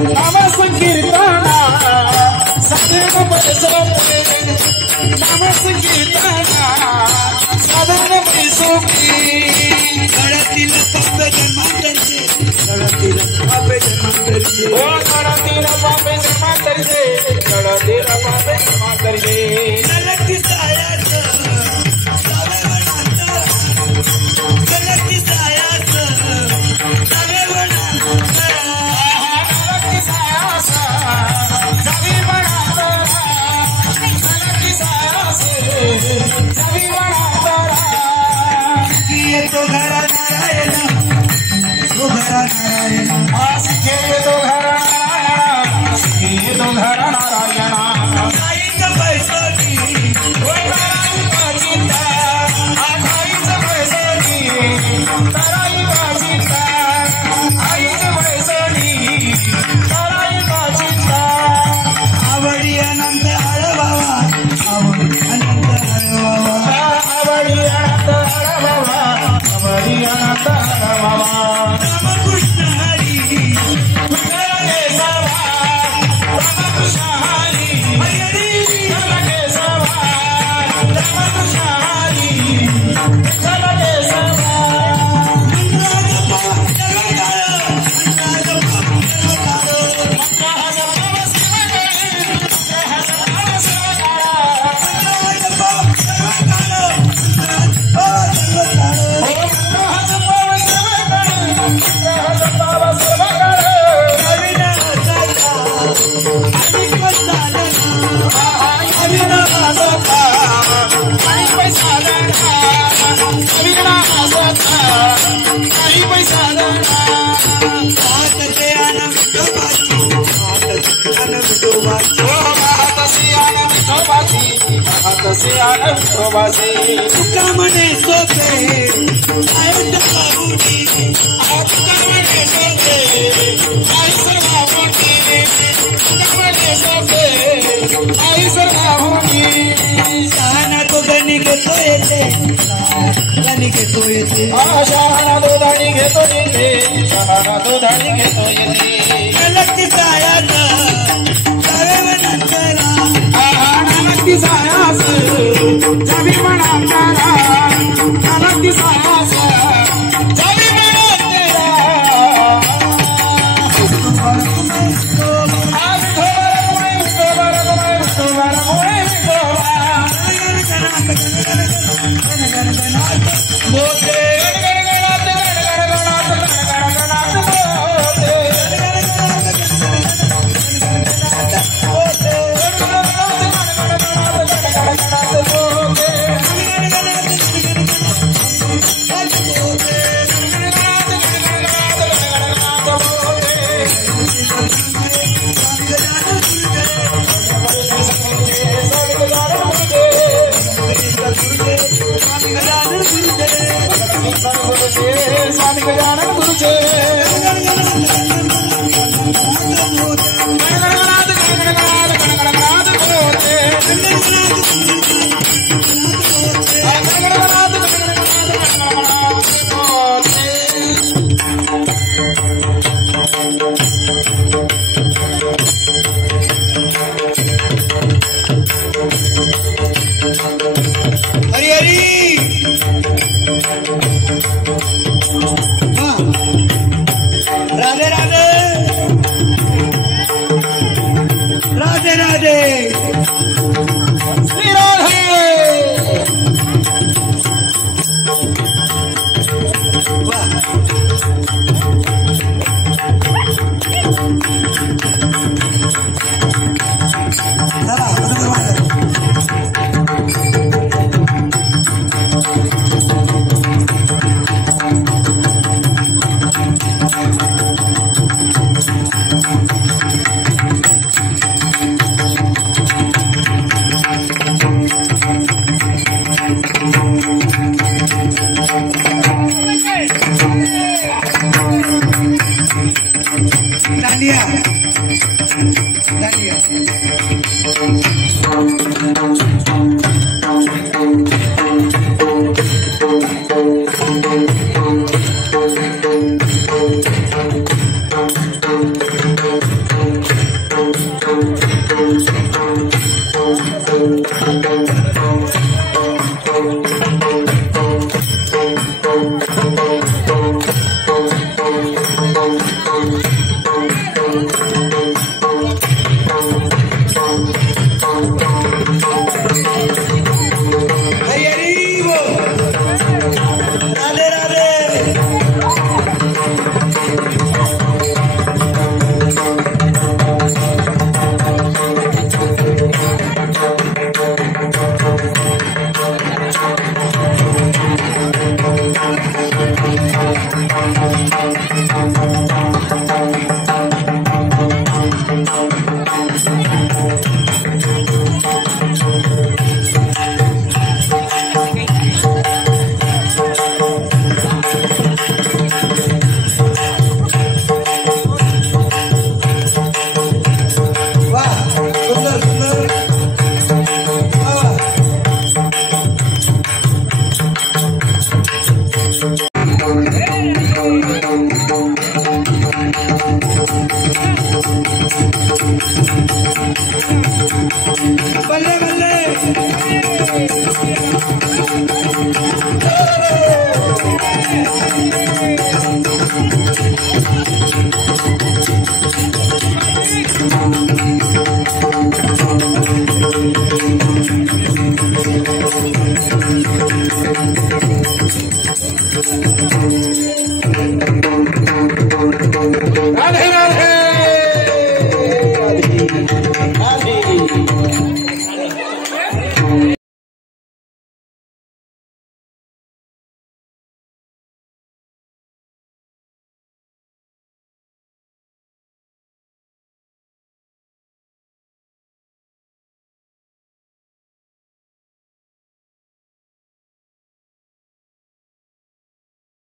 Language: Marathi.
नाम संकीर्तना साधन पैसोपी नाम संकीर्तना साधन पैसोपी गळतील पापे जन्मांतरचे गळतील पापे जन्मांतरचे ओ गळतील पापे जन्मांतरचे गळतील पापे जन्मांतरचे गलती सायाच गलती सायाच जावे गलती सायास जावे गलती सायास जावे तो घरा नारायण तो घरा नारायण आसिके तो घरा नारायण आसिके तो घरा नारायण आईच पैसोची ओ तराई बाजीता आईच पैसोची तराई बाजीता आईच पैसोची तराई बाजीता आवडी अनंत हळवावा आवडी अनंत हळवावा आवडी अनंत हळवावा आवडी अनंत हळवावा रामकृष्ण हरी विठ्ठल केशवा रामकृष्ण हरी हरी विठ्ठल केशवा रामकृष्ण हरी विठ्ठल केशवा कामने सोपे आयुध बाबूजी कामने सोपे आयुष बाबूजी कामने सोपे आयुष बाबूजी शहाणा तो धनी घेतो येते धनी घेतो येते शहाणा तो धनी घेतो येते शहाणा तो धनी घेतो येते गलती सायाच जावे वनांतरा गलती सायास जावे वनांतरा गलती सायास जावे वनांतरा स्वामी गजानन गुरुचे हरी हरी राधे राधे राधे राधे श्री राधे